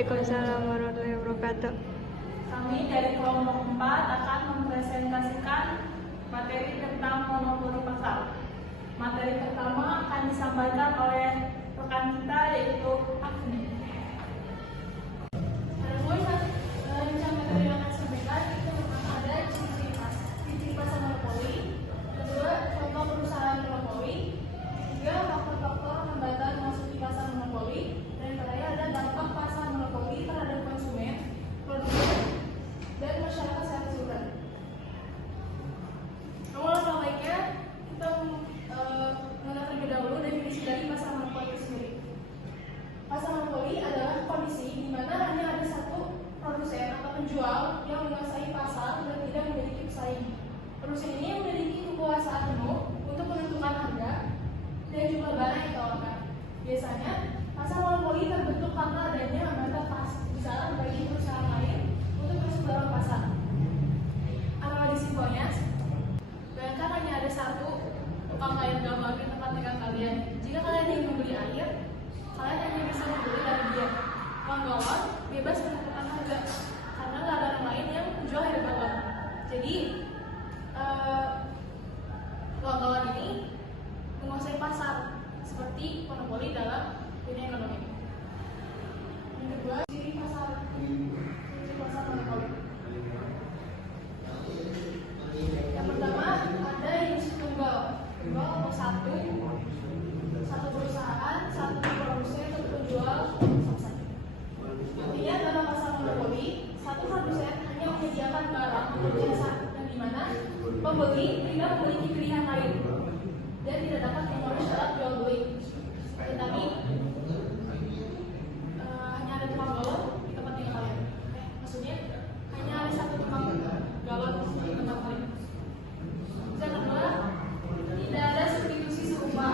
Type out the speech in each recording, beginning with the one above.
Waalaikumsalam warahmatullahi wabarakatuh. Kami dari kelompok 4 akan mempresentasikan materi tentang monopoli pasar. Materi pertama akan disampaikan oleh rekan kita yaitu Agni. Ciri pasar monopoli, kedua contoh perusahaan monopoli, tiga faktor-faktor hambatan memasuki pasar monopoli, dan terakhir ada dampak pasar monopoli terhadap konsumen, produsen, dan masyarakat secara keseluruhan. Awal baiknya kita mengenal terlebih dahulu definisi dari pasar monopoli itu sendiri. Pasar monopoli adalah kondisi di mana hanya ada satu produsen atau penjual yang menguasai pasar dan tidak memiliki pesaing. Produsen ini memiliki kekuasaan penuh untuk menentukan harga dan jumlah barang yang ditawarkan. Biasanya, pasar monopoli terbentuk karena adanya hambatan besaran bagi perusahaan lain untuk masuk dalam pasar. Analogi simpelnya, bayangkan hanya ada satu tukang air galon di tempat tinggal kalian. Jika kalian ingin membeli air, kalian hanya bisa membeli dari dia. Tukang galon bebas menentukan harga karena nggak ada orang lain yang menjual air galon. Jadi tukang ini menguasai pasar seperti monopoli dalam dunia ekonomi. Yang kedua, ciri pasar monopoli. Yang pertama ada industri tunggal atau satu perusahaan, satu produsen, satu penjual, selesai. Artinya dalam pasar monopoli, satu produsen hanya menyediakan barang atau jasa yang dimana pembeli tidak memiliki pilihan lain dan tidak dapat memenuhi syarat jual beli. Tetapi hanya ada tukang galon di tempat tinggal kalian. Maksudnya hanya ada satu tukang galon di tempat kalian. Yang kedua, tidak ada substitusi serupa.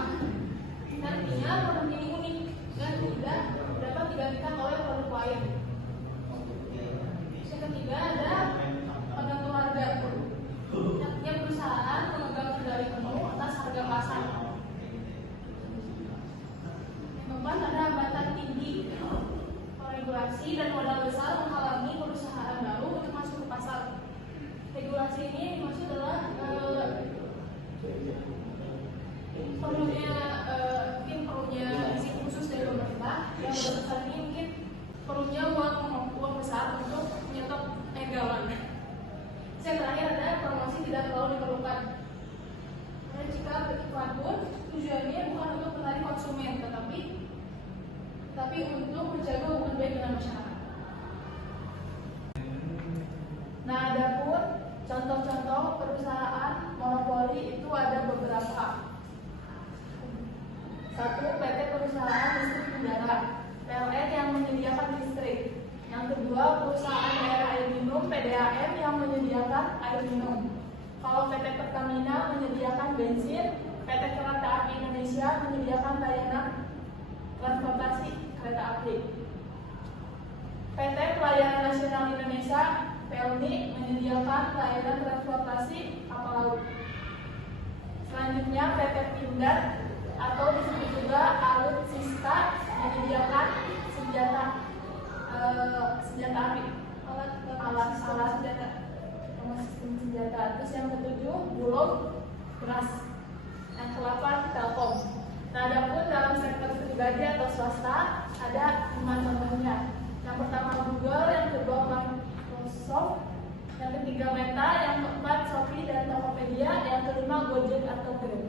Artinya produk ini unik dan tidak dapat digantikan oleh produk lain. Yang ketiga ada penentu harga. Artinya perusahaan memegang kendali penuh atas harga pasar. Yang keempat ada hambatan tinggi regulasi dan modal besar menghalangi perusahaan baru untuk masuk ke pasar. Regulasi ini maksud adalah perlunya izin khusus dari pemerintah. Yang modal besar ini mungkin perlunya uang besar untuk menyetok air galon. Yang terakhir ada promosi tidak terlalu diperlukan. Dan jika beriklan pun tujuannya bukan untuk menarik konsumen, tetapi untuk menjaga hubungan baik dengan masyarakat. Nah, adapun contoh-contoh perusahaan monopoli itu ada beberapa. Satu, PT Perusahaan Listrik Negara (PLN) yang menyediakan listrik. Yang kedua, perusahaan daerah air minum (PDAM) yang menyediakan air minum. Kalau PT Pertamina menyediakan bensin, PT Kereta Api Indonesia menyediakan layanan transportasi kereta api. PT Pelayanan Nasional Indonesia (PLNI) menyediakan layanan transportasi kapal laut. Selanjutnya, PT Pindad atau disebut juga Alutsista menyediakan senjata api, alat senjata, sistem senjata. Terus yang ketujuh, Bulog, beras. Yang ke-8, Telkom. Nah, adapun dalam sektor pribadi atau swasta ada 5 contohnya. Yang pertama Google, yang kedua Microsoft, yang ketiga Meta, yang keempat Shopee dan Tokopedia, yang kelima Gojek atau Grab.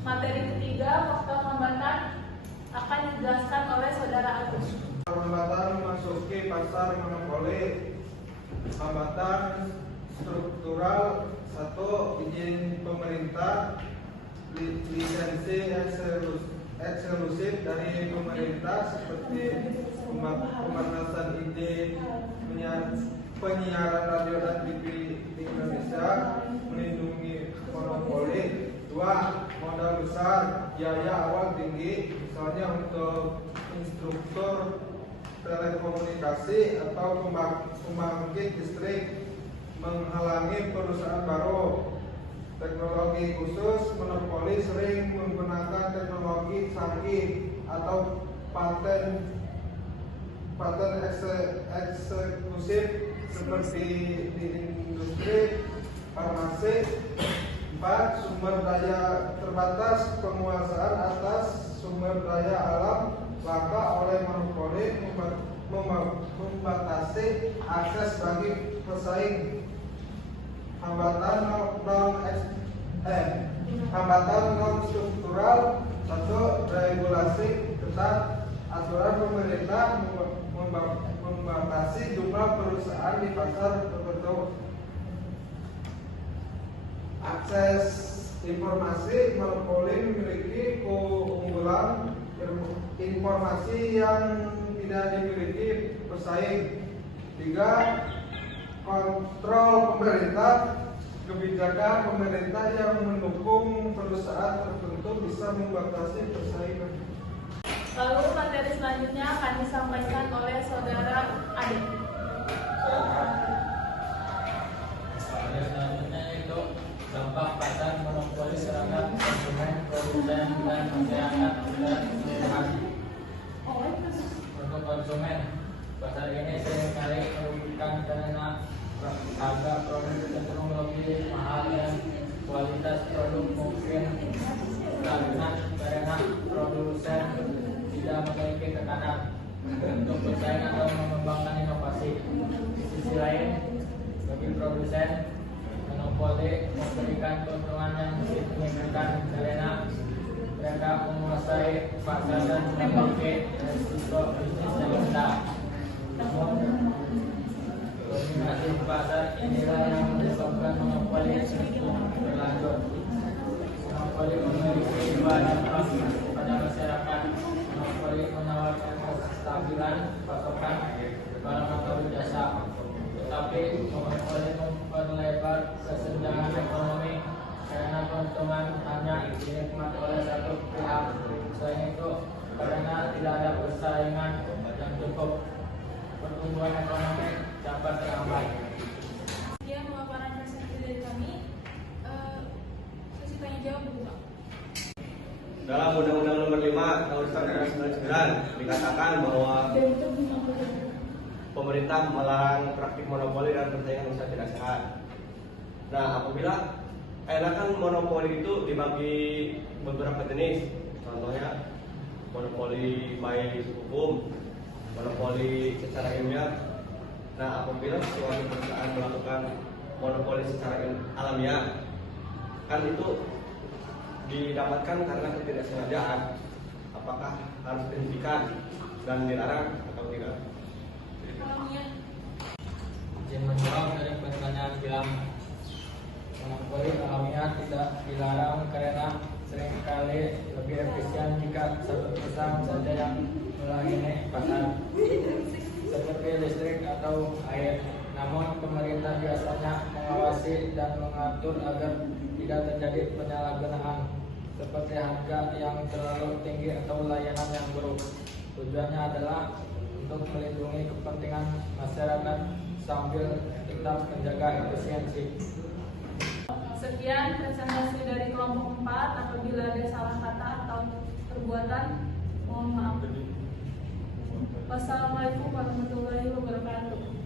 Materi ketiga, faktor hambatan, akan dijelaskan oleh Saudara Agus. Hambatan memasuki pasar monopoli. Hambatan struktural: 1. Izin pemerintah, lisensi eksklusif dari pemerintah seperti pembatasan izin penyiaran radio dan TV di Indonesia, melindungi monopoli. 2. Modal besar, biaya awal tinggi, misalnya untuk instruktur telekomunikasi atau pembangkit listrik, menghalangi perusahaan baru. Teknologi khusus, monopoli sering menggunakan teknologi canggih atau paten kecepatan eksekutif seperti di industri farmasi. 4. Sumber daya terbatas, penguasaan atas sumber daya alam langka oleh monopoli membatasi akses bagi pesaing. Hambatan non struktural. 1. Regulasi ketat, aturan pemerintah membatasi jumlah perusahaan di pasar tertentu. Akses informasi, monopoli memiliki keunggulan informasi yang tidak dimiliki pesaing. 3. Kontrol pemerintah, kebijakan pemerintah yang mendukung perusahaan tertentu bisa membatasi persaingan. Lalu materi selanjutnya akan disampaikan oleh saudara Ade. Materi selanjutnya yaitu dampak pasar monopoli terhadap konsumen, produsen, dan masyarakat dan keseluruhan. Untuk konsumen, pasar ini seringkali merugikan karena harga produk cenderung lebih mahal dan kualitas produk mungkin stagnan karena produsen tidak memiliki tekanan untuk bersaing atau mengembangkan inovasi. Di sisi lain, bagi produsen, monopoli memberikan keuntungan yang signifikan karena mereka menguasai pasar dan memiliki risiko bisnis yang rendah. Namun, dominasi pasar inilah yang menyebabkan monopoli berlanjut. Monopoli memiliki dua dampak pada masyarakat. Monopoli menawarkan kestabilan pasokan barang atau jasa, tetapi monopoli memperlebar kesenjangan ekonomi karena keuntungan hanya dinikmati oleh satu pihak. Selain itu, karena tidak ada persaingan yang cukup, pertumbuhan ekonomi dapat terhambat. Sekian pemaparan presentasi dari kami. Sesi tanya jawab dulu, Pak. Dalam Undang-Undang Nomor 5 Tahun 1999 dikatakan bahwa pemerintah melarang praktik monopoli dan persaingan usaha tidak sehat. Nah, apabila kan monopoli itu dibagi beberapa jenis, contohnya monopoli by hukum, monopoli secara ilmiah. Nah, apabila suatu perusahaan melakukan monopoli secara alamiah, kan itu didapatkan karena ketidaksengajaan. Apakah harus dihentikan dan dilarang atau tidak? Izin menjawab dari pertanyaan Gilang. Monopoli alamiah tidak dilarang karena seringkali lebih efisien jika satu perusahaan saja yang melayani pasar, seperti listrik atau air. Namun pemerintah biasanya mengawasi dan mengatur agar tidak terjadi penyalahgunaan, seperti harga yang terlalu tinggi atau layanan yang buruk. Tujuannya adalah untuk melindungi kepentingan masyarakat sambil tetap menjaga efisiensi. Sekian presentasi dari kelompok 4. Apabila ada salah kata atau perbuatan, mohon maaf. Wassalamualaikum warahmatullahi wabarakatuh.